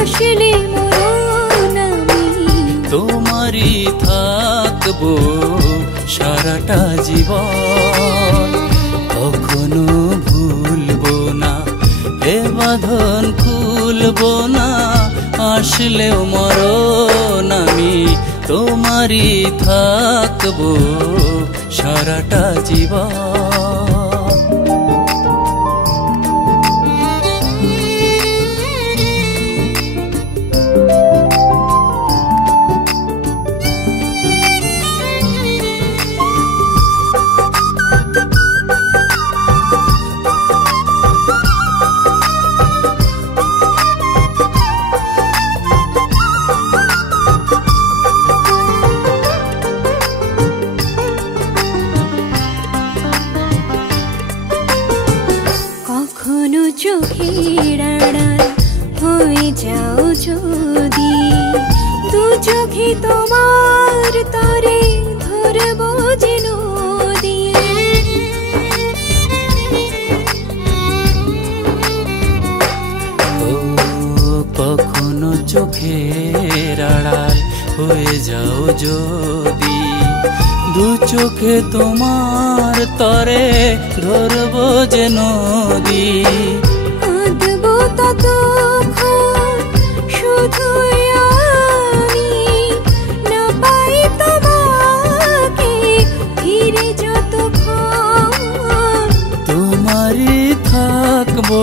আসলে মরণ আমি তোমারই থাকবো সারাটা জীবন। কখনো ভুলবো না এ বাঁধন খুলবো না, আসলেও মরণ আমি তোমারই থাকবো সারাটা জীবন। কখনো চোখের আড়াল হয়ে যাও যদি, দু চোখে তোমার তরে ধরবো যে নদী। কখনো চোখের আড়াল হয়ে যাও যদি, দু চোখে তোমার তরে ধরবো যে নদী। কাঁদবো ততক্ষণ শুধুই আমি, না পাই তোমাকে ফিরে যতক্ষণ। তোমারই থাকবো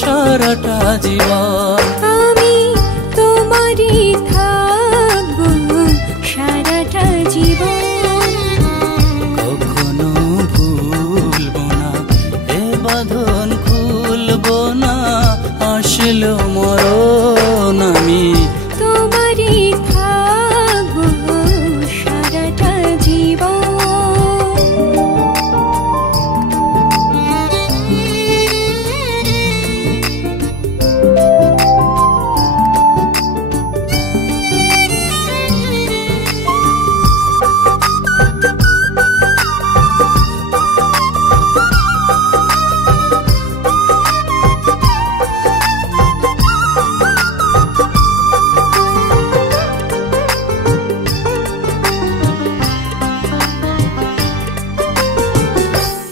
সারাটা জীবন, আমি তোমারই থাকবো সারাটা জীবন। কখনো ভুলবো না এ বাঁধন খুলবো না, আসলেও মরণ আমি তোমারই থাকবো সারাটা জীবন।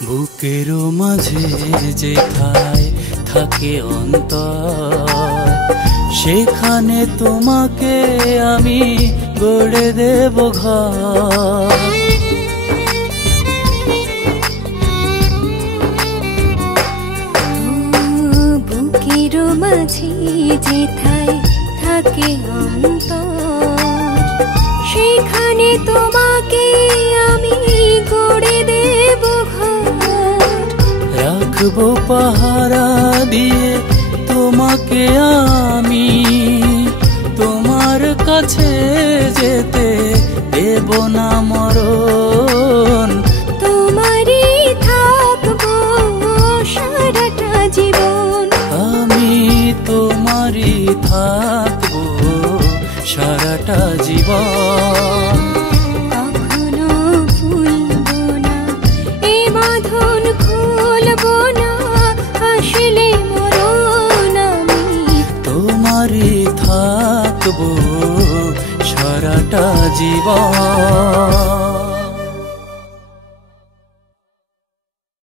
বুকেরও মাঝে যেথায় থাকে অন্তর, সেখানে তোমাকে আমি গড়ে দেব ঘর। বুকের মাঝে যেথায় থাকে অন্তর, সেখানে তোমাকে আমি গড়ে দেব ঘর। রাখবো পাহারা দিয়ে তোমাকে আমি, তোমার কাছে যেতে দেব না মরণ। তোমারই থাকবো সারাটা জীবন, আমি তোমারই থাকবো সারাটা জীবন। কখনো ভুলবো না এ বাঁধন খুলবো না, আসলে মরণ আমি তোমারই থাকবো সারাটা জীবন।